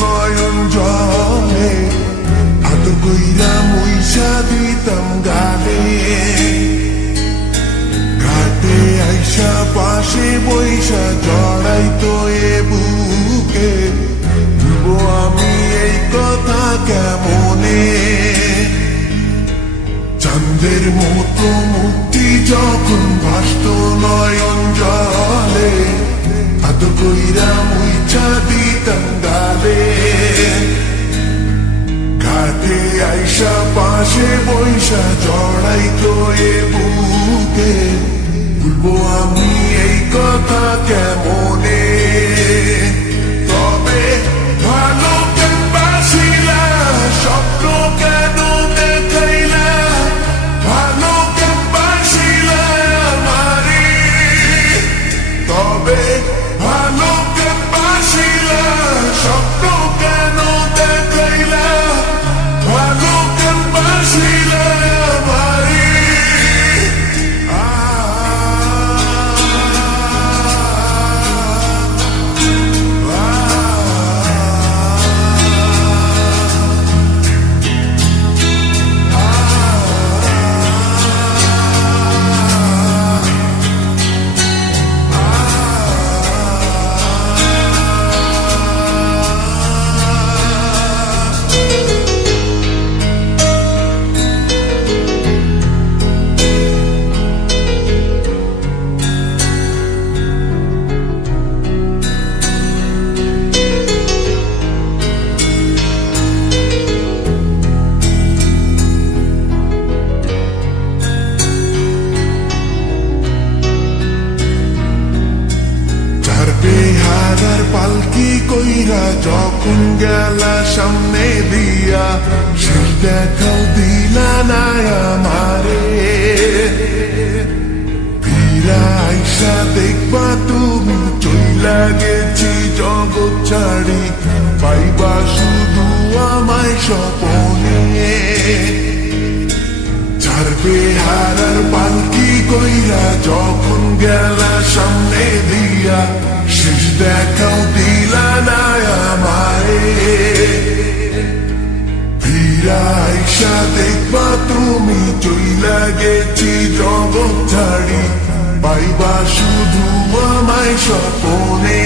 নয়ন জলে আদর কইরা মুইসা দিতাম গালে ঘাটে আইসা পাশে বইসা জড়াইতো এ বুকে ভুলবো আমি এই কথা কেমনে চাঁদের মতো মুক্তি যখন ভাসত নয়ন জলে আদর কইরা মুইছা দিতাম গালে ঘাটে আইসা পাশে বইসা জড়াইতো এ বুকে ভুলবো আমি এই কথা কেমনে তবে ভালো কেন বাসিলা স্বপ্ন কেন দেখাইলা ভালো কেন বাসিলা আমারে তবে ভালো কেন বাসিলা স্বপ্ন কেন দেখাইলা ভালো কেন বাসিলা আমারে বেহারার পালকি কইরা যখন গেলা সামনে দিয়া শেষ দেখাও দিলা না আমারে ফিরা আইসা দেখবা তুমি চইলা গেছি জগৎ ছাড়ি পাইবা শুধু আমায় স্বপনে বেহারার পালকি কইরা যখন গেলা সামনে দিয়া শেষ দেখাও দিলা না আমারে ফিরা আইসা দেখবা তুমি চইলা গেছি জগৎ ছাড়ি পাইবা শুধু আমায় স্বপনে